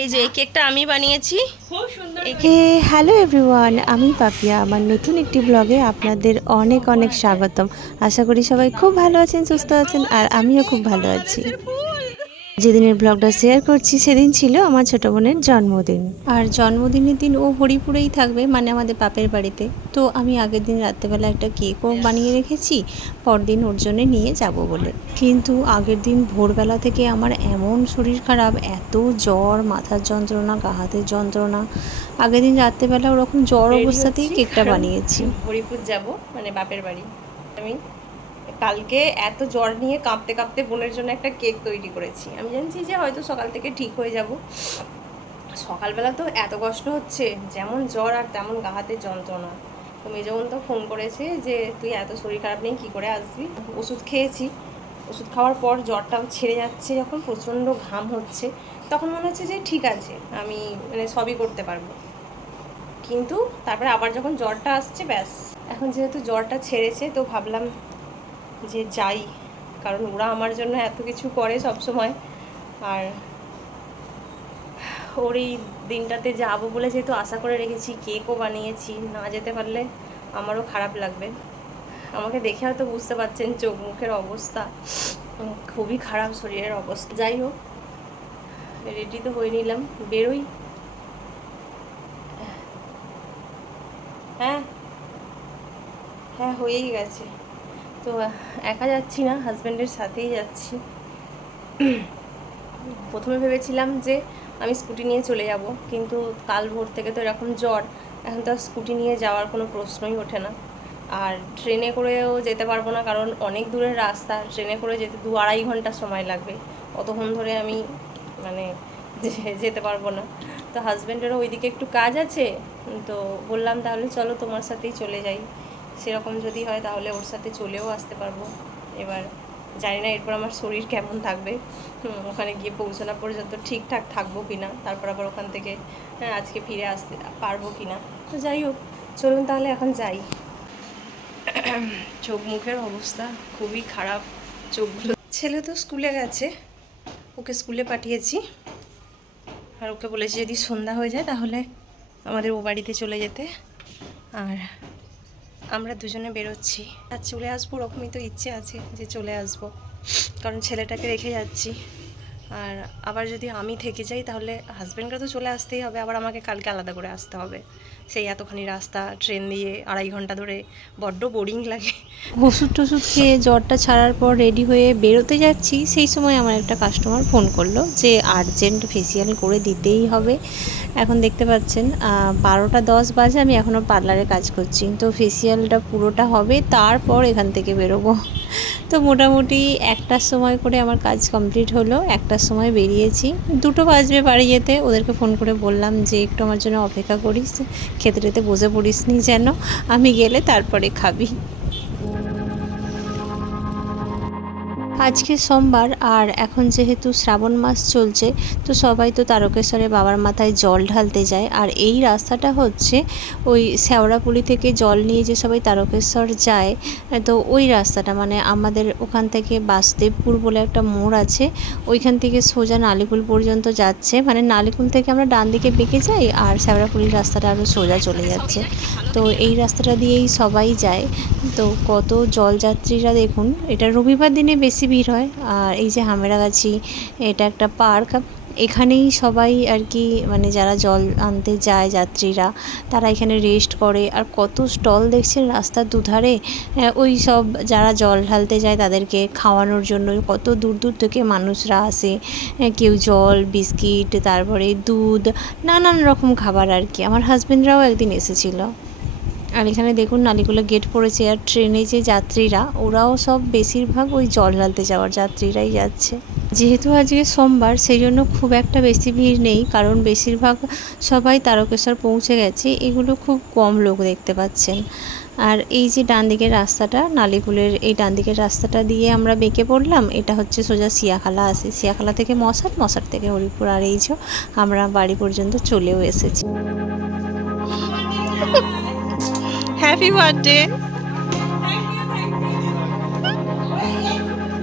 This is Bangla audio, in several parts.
এই যে এই কেকটা আমি বানিয়েছি। হ্যালো এভরিওয়ান আমি পাপিয়া আমার নতুন একটি ব্লগে আপনাদের অনেক অনেক স্বাগতম। আশা করি সবাই খুব ভালো আছেন সুস্থ আছেন আর আমিও খুব ভালো আছি। যেদিনের ব্লগটা শেয়ার করছি সেদিন ছিল আমার ছোট বোনের জন্মদিন। আর জন্মদিনের দিন ও হরিপুরেই থাকবে মানে আমাদের বাপের বাড়িতে। তো আমি আগের দিন রাত্রেবেলা একটা কেকও বানিয়ে রেখেছি পরদিন ওর জন্য নিয়ে যাব বলে। কিন্তু আগের দিন ভোরবেলা থেকে আমার এমন শরীর খারাপ এত জ্বর মাথার যন্ত্রণা গা হাতের যন্ত্রণা। আগের দিন রাত্রেবেলা ওরকম জ্বর অবস্থাতেই কেকটা বানিয়েছি। হরিপুর যাব মানে বাপের বাড়ি। আমি কালকে এত জ্বর নিয়ে কাঁপতে কাঁপতে বোনের জন্য একটা কেক তৈরি করেছি। আমি জানছি যে হয়তো সকাল থেকে ঠিক হয়ে যাব। সকালবেলা তো এত কষ্ট হচ্ছে, যেমন জ্বর আর তেমন গা হাতের যন্ত্রণা। তো মেজবন তো ফোন করেছে যে, তুই এত শরীর খারাপ নেই কী করে আসবি? ওষুধ খেয়েছি। ওষুধ খাওয়ার পর জ্বরটাও ছেড়ে যাচ্ছে, যখন প্রচণ্ড ঘাম হচ্ছে। তখন মনে হচ্ছে যে, ঠিক আছে, আমি মানে সবই করতে পারব। কিন্তু তারপরে আবার যখন জ্বরটা আসছে, ব্যাস। এখন যেহেতু জ্বরটা ছেড়েছে, তো ভাবলাম যে যাই, কারণ ওরা আমার জন্য এত কিছু করে সব সময় আর ওর এই দিনটাতে যাব বলে যেহেতু আশা করে রেখেছি, কেকও বানিয়েছি, না যেতে পারলে আমারও খারাপ লাগবে। আমাকে দেখে হয়তো বুঝতে পারছেন চোখ মুখের অবস্থা। খুবই খারাপ শরীরের অবস্থা। যাই হোক রেডি তো হয়ে নিলাম, বেরোই। হ্যাঁ হ্যাঁ হয়েই গেছে। তো একা যাচ্ছি না হাজব্যান্ডের সাথেই যাচ্ছি। প্রথমে ভেবেছিলাম যে আমি স্কুটি নিয়ে চলে যাব, কিন্তু কাল ভোর থেকে তো এরকম জ্বর, এখন তো স্কুটি নিয়ে যাওয়ার কোনো প্রশ্নই ওঠে না। আর ট্রেনে করেও যেতে পারব না, কারণ অনেক দূরের রাস্তা, ট্রেনে করে যেতে দু আড়াই ঘণ্টা সময় লাগবে। অতক্ষণ ধরে আমি মানে যেতে পারব না। তো হাজব্যান্ডেরও ওইদিকে একটু কাজ আছে, তো বললাম তাহলে চলো তোমার সাথেই চলে যাই। সেরকম যদি হয় তাহলে ওর সাথে চলেও আসতে পারব। এবার জানি না এরপর আমার শরীর কেমন থাকবে। ওখানে গিয়ে পৌঁছানো পর্যন্ত ঠিকঠাক থাকব কি না তারপর আবার ওখান থেকে হ্যাঁ, আজকে ফিরে আসতে পারব কি না তো যাই হোক চলুন তাহলে এখন যাই। চোখ মুখের অবস্থা খুবই খারাপ চোখগুলো ছেলে তো স্কুলে গেছে ওকে স্কুলে পাঠিয়েছি। আর ওকে বলেছি যদি সন্ধ্যা হয়ে যায় তাহলে আমাদের ও বাড়িতে চলে যেতে। আর আমরা দুজনে বেরোচ্ছি। আর চলে আসব ওরকমই তো ইচ্ছে আছে যে চলে আসব। কারণ ছেলেটাকে রেখে যাচ্ছি। আর আবার যদি আমি থেকে যাই, তাহলে হাজব্যান্ডকে তো চলে আসতেই হবে, আবার আমাকে কালকে আলাদা করে আসতে হবে। সেই এতখানি রাস্তা ট্রেন দিয়ে আড়াই ঘণ্টা ধরে বড্ড বোরিং লাগে। ওষুধ টষুধ খেয়ে জ্বরটা ছাড়ার পর রেডি হয়ে বেরোতে যাচ্ছি। সেই সময় আমার একটা কাস্টমার ফোন করল যে আর্জেন্ট ফেসিয়াল করে দিতেই হবে। এখন দেখতে পাচ্ছেন বারোটা দশ বাজে, আমি এখনও পার্লারে কাজ করছি। তো ফেসিয়ালটা পুরোটা হবে, তারপর এখান থেকে বেরোবো। তো মোটামুটি একটার সময় করে আমার কাজ কমপ্লিট হলো, একটার সময় বেরিয়েছি। দুটো বাজবে বাড়ি যেতে, ওদেরকে ফোন করে বললাম যে একটু আমার জন্য অপেক্ষা করিস, খেতে টেতে বসে পড়িস নি যেন, আমি গেলে তারপরে খাবি। আজকে সোমবার আর এখন যেহেতু শ্রাবণ মাস চলছে, তো সবাই তো তারকেশ্বরে বাবার মাথায় জল ঢালতে যায়। আর এই রাস্তাটা হচ্ছে ওই শ্যাওড়াপুলি থেকে জল নিয়ে যে সবাই তারকেশ্বর যায়, তো ওই রাস্তাটা। মানে আমাদের ওখান থেকে বাসদেবপুর বলে একটা মোড় আছে, ওইখান থেকে সোজা নালিকুল পর্যন্ত যাচ্ছে। মানে নালিকুল থেকে আমরা ডান দিকে বেঁকে যাই আর শ্যাওড়াপুলির রাস্তাটা আরও সোজা চলে যাচ্ছে। তো এই রাস্তাটা দিয়েই সবাই যায়। তো কত জলযাত্রীরা দেখুন, এটা রবিবার দিনে বেশি ভিড় হয়। আর এই যে হামেরাগাছি, এটা একটা পার্ক। এখানেই সবাই আর কি মানে যারা জল আনতে যায় যাত্রীরা, তারা এখানে রেস্ট করে। আর কত স্টল দেখছেন রাস্তার দুধারে? ওই সব যারা জল ঢালতে যায় তাদেরকে খাওয়ানোর জন্য। কত দূর দূর থেকে মানুষরা আসে। কেউ জল, বিস্কিট, তারপরে দুধ, নানান রকম খাবার আর কি। আমার হাজবেন্ডরাও একদিন এসেছিল। আর এখানে দেখুন নালিগুলো গেট পড়েছে আর ট্রেনে যে যাত্রীরা, ওরাও সব বেশিরভাগ ওই জল ঢালতে যাওয়ার যাত্রীরাই যাচ্ছে। যেহেতু আজকে সোমবার সেই জন্য খুব একটা বেশি ভিড় নেই, কারণ বেশিরভাগ সবাই তারকেশ্বর পৌঁছে গেছে, এগুলো খুব কম লোক দেখতে পাচ্ছেন। আর এই যে ডান দিকের রাস্তাটা নালিকুলের এই ডান দিকের রাস্তাটা দিয়ে আমরা বেঁকে পড়লাম, এটা হচ্ছে সোজা সিয়াখালা আসে সিয়াখালা থেকে মশার মশার থেকে হরিপুর, আর এই যে আমরা বাড়ি পর্যন্ত চলেও এসেছি। হ্যাপি বার্থডে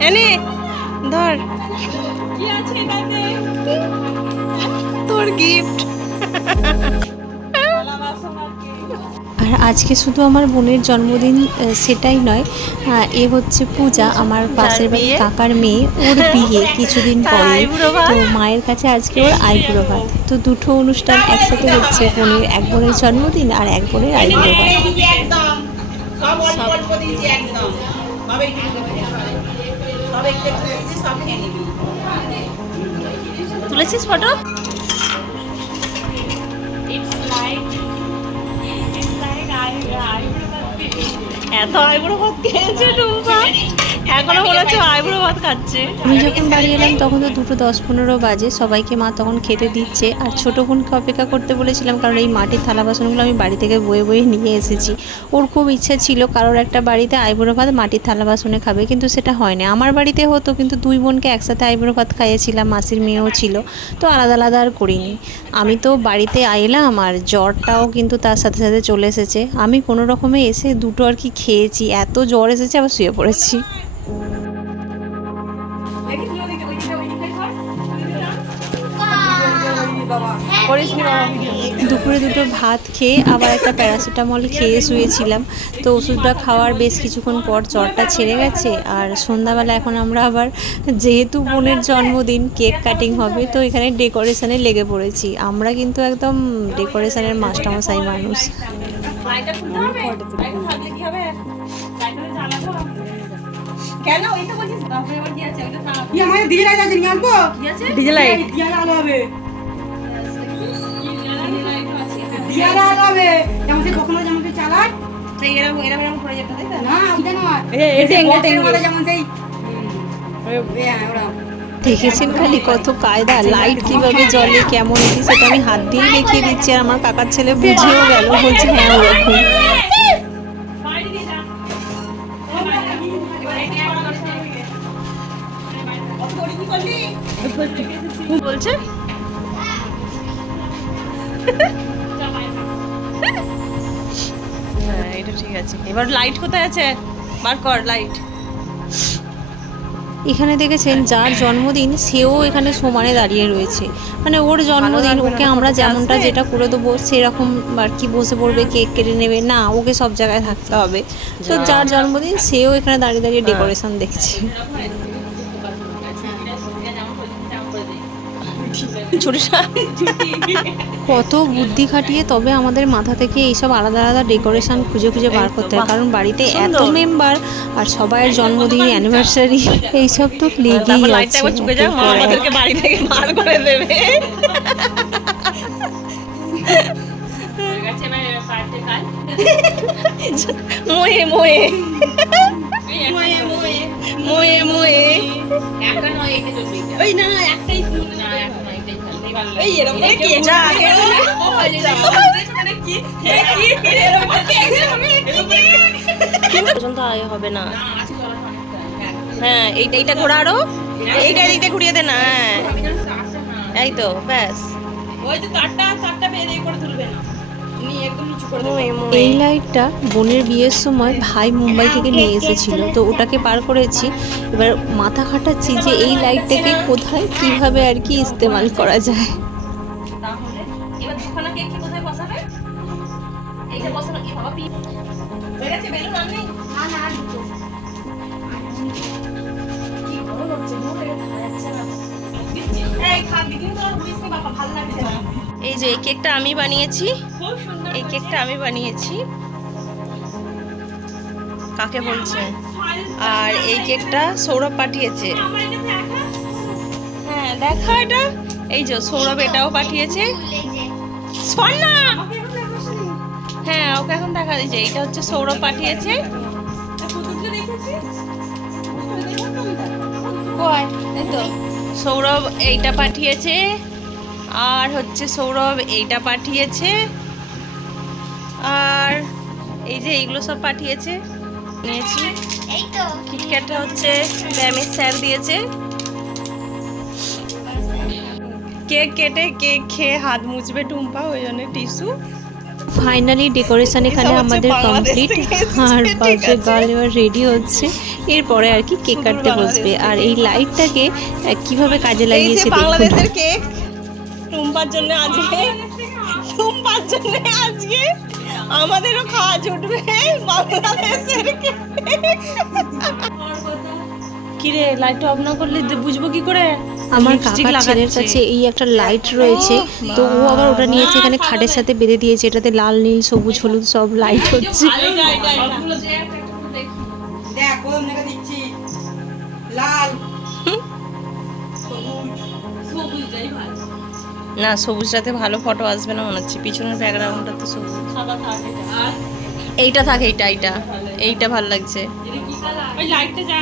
এনে ধর। কি আছে এটাতে? তোর গিফট আজকে শুধু আমার বোনের জন্মদিন সেটাই নয় এ হচ্ছে পূজা আমার পাশের বাড়ির? কাকার মেয়ে ওর বিয়ে কিছুদিন পরে? তো মায়ের কাছে আজকে ওর আইবুড়ো ভাত। তো দুটো অনুষ্ঠান একসাথে হচ্ছে বোনের এক বোনের জন্মদিন আর এক বোনের আইবুড়ো ভাত। একদম। সব অল্প অল্প এত আইবুড়ো ভাত খেয়েছে টুম্পা। এখনও হচ্ছে আইবুড়ো ভাত খাচ্ছে। আমি যখন বাড়ি এলাম, তখন তো দুটো দশ পনেরো বাজে। সবাইকে মা তখন খেতে দিচ্ছে। আর ছোটো বোনকে অপেক্ষা করতে বলেছিলাম, কারণ এই মাটির থালা বাসনগুলো আমি বাড়ি থেকে বয়ে বয়ে নিয়ে এসেছি। ওর খুব ইচ্ছা ছিল, কারোর একটা বাড়িতে আইবুড়ো ভাত মাটির থালা বাসনে খাবে, কিন্তু সেটা হয় না। আমার বাড়িতে হতো, কিন্তু দুই বোনকে একসাথে আইবুড়ো ভাত খাইয়েছিলাম, মাসির মেয়েও ছিল। তো আলাদা আলাদা আর করিনি। আমি তো বাড়িতে এলাম আর জ্বরটাও কিন্তু তার সাথে সাথে চলে এসেছে। আমি কোনো রকমে এসে দুটো আর কি খেয়েছি। এত জ্বর এসেছে, আবার শুয়ে পড়েছি। দুপুরে দুটো ভাত খেয়ে আবার একটা প্যারাসিটামল খেয়ে শুয়েছিলাম। তো ওষুধটা খাওয়ার বেশ কিছুক্ষণ পর জ্বরটা ছেড়ে গেছে। আর সন্ধ্যাবেলা এখন আমরা আবার যেহেতু বোনের জন্মদিন কেক কাটিং হবে তো এখানে ডেকোরেশনে লেগে পড়েছি। আমরা কিন্তু একদম ডেকোরেশনের মাস্টারমশাই মানুষ। কেন? ওইটা বলছিস? তারপরে আবার কি আছে? ওইটা থাক কি আমাদের দিদি রাজা আছে নিয়ে আসব? কি আছে? DJ light. দিয়া লাগাবে দিয়া লাগাবে যেমন কখনো যেমন চালায়? সেই এরকম এরকম এরকম করে যেতে তাই না? ওটা নয়। এটেং, এটেং। বক্সের যেমন সেই। হ্যাঁ দেখেছেন খালি কত কায়দা? লাইট কীভাবে জ্বলে কেমন কি সেটা আমি হাত দিয়ে দেখিয়ে দিচ্ছি। আর আমার কাকার ছেলে বুঝেও গেল বলছে হ্যাঁ ওরকম। বলছে হ্যাঁ এটা ঠিক আছে। এবার লাইট কোথায় আছে? বার কর লাইট এখানে দেখেছেন যার জন্মদিন সেও এখানে সমানে দাঁড়িয়ে রয়েছে। মানে ওর জন্মদিন ওকে আমরা যেমনটা যেটা করে দেবো সেরকম আর কি বসে পড়বে কেক কেটে নেবে। না ওকে সব জায়গায় থাকতে হবে। তো যার জন্মদিন সেও এখানে দাঁড়িয়ে দাঁড়িয়ে ডেকোরেশন দেখছে। কত বুদ্ধি খাটিয়ে তবে আমাদের মাথা থেকে এইসব আলাদা আলাদা ডেকোরেশন খুঁজে খুঁজে বার করতে হয়। কারণ বাড়িতে এত। মেম্বার আর সবাইয়ের জন্মদিন অ্যানিভার্সারি এইসব তো লেগেই আছে। আমাদেরকে বাড়ি থেকে করে দেবে। মোয়ে মোয়ে। মোয়ে মোয়ে। মোয়ে ওই না একটাই এই এরকম করে কে যা কিন্তু পর্যন্ত আয় হবে না হ্যাঁ এইটা এইটা ঘোরা আরও এইটা এইটা ঘুরিয়ে দে না হ্যাঁ এই তো ব্যাস ওই যে তারটা তারটা বের করে তুলবে না এই লাইটটা বোনের বিয়ের সময় ভাই মুম্বাই থেকে নিয়ে এসেছিল। তো ওটাকে পার করেছি। এবার মাথা খাটাচ্ছি যে এই লাইটটাকে কোথায় কীভাবে আর কি ইস্তেমাল করা যায়। এই যে এই কেকটা আমি বানিয়েছি। এই কেকটা আমি বানিয়েছি। কাকে বলছে? আর এই কেকটা সৌরভ পাঠিয়েছে। হ্যাঁ দেখা এটা। এই যে সৌরভ এটাও পাঠিয়েছে। হ্যাঁ ওকে এখন দেখা দিয়েছে এটা হচ্ছে সৌরভ পাঠিয়েছে। সৌরভ এইটা পাঠিয়েছে। আর হচ্ছে সৌরভ এইটা পাঠিয়েছে। আর এই যে এইগুলো সব পাঠিয়েছে নিয়েছি। কিটক্যাটটা হচ্ছে ব্যায়ামের স্যার দিয়েছে। কেক কেটে কেক খেয়ে হাত মুছবে টুম্পা ওই জন্য টিস্যু ফাইনালি ডেকোরেশন এখানে আমাদের কমপ্লিট আর বাজে। গার্ল এবার রেডি হচ্ছে। এরপরে আর কি কেক কাটতে বসবে। আর এই লাইটটাকে কীভাবে কাজে লাগিয়েছে বাংলাদেশের কেক টুম্পার জন্য আজকে টুম্পার জন্য আজকে। আমাদেরও খাওয়া জুটবে। বাংলাদেশের কিরে লাইটটা অফ না করলে বুঝব কি করে? আমার কাকার ছেলের কাছে এই একটা লাইট রয়েছে। তো ও আবার ওটা নিয়েছে এখানে খাটের সাথে বেঁধে দিয়েছে। এটাতে লাল নীল সবুজ হলুদ সব লাইট হচ্ছে। দেখ কোন দিচ্ছি। লাল। না সবুজটাতে ভালো ফটো আসবে না মনে হচ্ছে। পিছনের ব্যাকগ্রাউন্ডটা তো সবুজ। এইটা থাকে এইটা এইটা। এইটা ভালো লাগছে।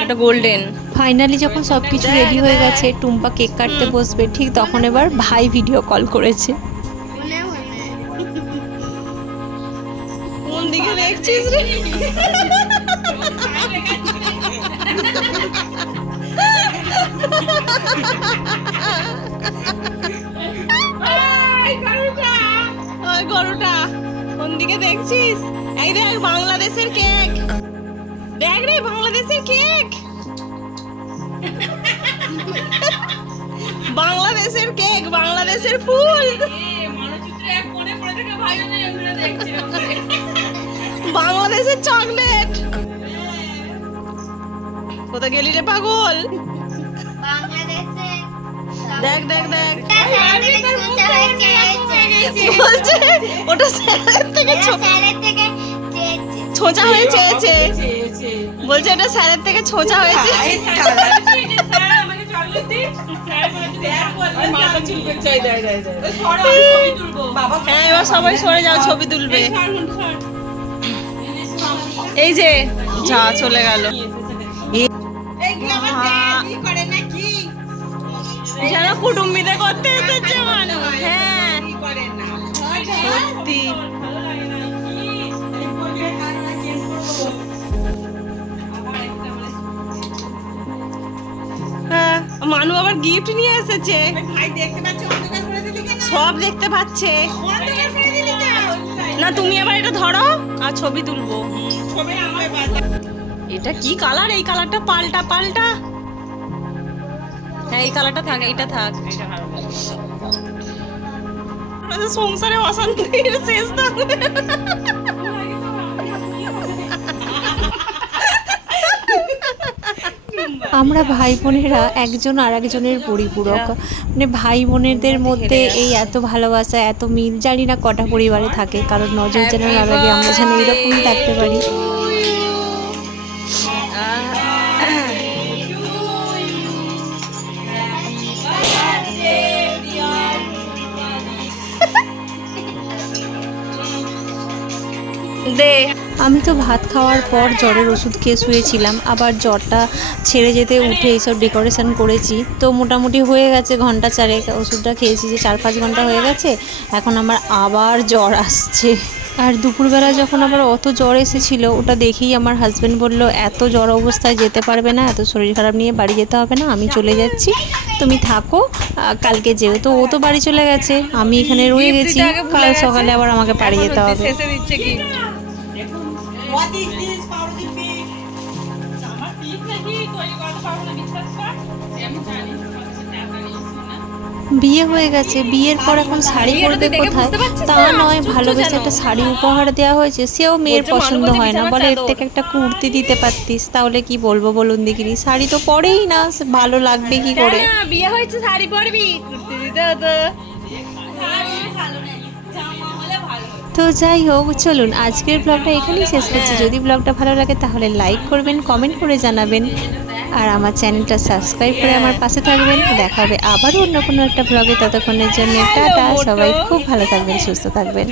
এটা গোল্ডেন ফাইনালি যখন সব কিছু রেডি হয়ে গেছে টুম্পা কেক কাটতে বসবে ঠিক তখন এবার ভাই ভিডিও কল করেছে। কোন দিকে দেখছিস রে? দেখছিস? এই দেখ, বাংলাদেশের কেক দেখ রে, বাংলাদেশের কেক বাংলাদেশের কেক বাংলাদেশের ফুল। বাংলাদেশের চকলেট কোথায় গেলি রে পাগল? দেখ দেখ দেখ। বলছে ওটা স্যারের থেকে ছোঁচা হয়ে চেয়েছে বলছে এটা স্যারের থেকে ছোঁচা হয়েছে। হ্যাঁ এবার সবাই সরে যাও ছবি তুলবে। এই যে যা চলে গেল। যেন কুটুম্বিতে করতে এসেছে মানুষ হ্যাঁ। সত্যি। হ্যাঁ, মানু আবার গিফট নিয়ে এসেছে। সব দেখতে পাচ্ছে। না তুমি আবার এটা ধরো আর ছবি তুলবো। এটা কি কালার এই কালারটা পাল্টা পাল্টা। হ্যাঁ এই কালারটা থাক এইটা থাক। সংসারে অশান্তির শেষ থাকবে আমরা ভাই বোনেরা একজন আর একজনের পরিপূরক মানে ভাই বোনেদের মধ্যে এই এত ভালোবাসা এত মিল জানি না কটা পরিবারে থাকে কারণ নজর যেন না লাগে আমরা যেন এরকমই থাকতে পারি। দে। আমি তো ভাত খাওয়ার পর জ্বরের ওষুধ খেয়ে শুয়েছিলাম আবার জ্বরটা ছেড়ে যেতে উঠে এইসব ডেকোরেশন করেছি। তো মোটামুটি হয়ে গেছে ঘণ্টা চারেক ওষুধটা খেয়েছি যে চার পাঁচ ঘণ্টা হয়ে গেছে এখন আমার আবার জ্বর আসছে। আর দুপুরবেলা যখন আবার অত জ্বর এসেছিল ওটা দেখেই আমার হাজব্যান্ড বলল এত জ্বর অবস্থায় যেতে পারবে না এত শরীর খারাপ নিয়ে বাড়ি যেতে হবে না আমি চলে যাচ্ছি তুমি থাকো কালকে যেও তো ও তো বাড়ি চলে গেছে আমি এখানে রয়ে গেছি কাল সকালে আবার আমাকে বাড়ি যেতে হবে। What is this আমার নাকি তৈরি বিশ্বাস কর? আমি জানি বিয়ে হয়ে গেছে বিয়ের পর এখন শাড়ি পরবে কোথায় তা নয় ভালোবেসে একটা শাড়ি উপহার দেওয়া হয়েছে সেও মেয়ের পছন্দ হয় না। বলে এর থেকে একটা কুর্তি দিতে পারতিস তাহলে কি বলব বলুন দেখিনি? শাড়ি তো পরেই না সে ভালো লাগবে কি করে? বিয়ে হয়েছে শাড়ি পরবি কুর্তি দিতে হতো। তো যাই হোক, চলুন আজকের ব্লগটা এখানেই শেষ করছি। যদি ব্লগটা ভালো লাগে তাহলে লাইক করবেন কমেন্ট করে জানাবেন, আর আমার চ্যানেলটা সাবস্ক্রাইব করে আমার পাশে থাকবেন। দেখা হবে আবারও অন্য কোনো একটা ব্লগে ততক্ষণের জন্য টাটা, সবাই খুব ভালো থাকবেন, সুস্থ থাকবেন।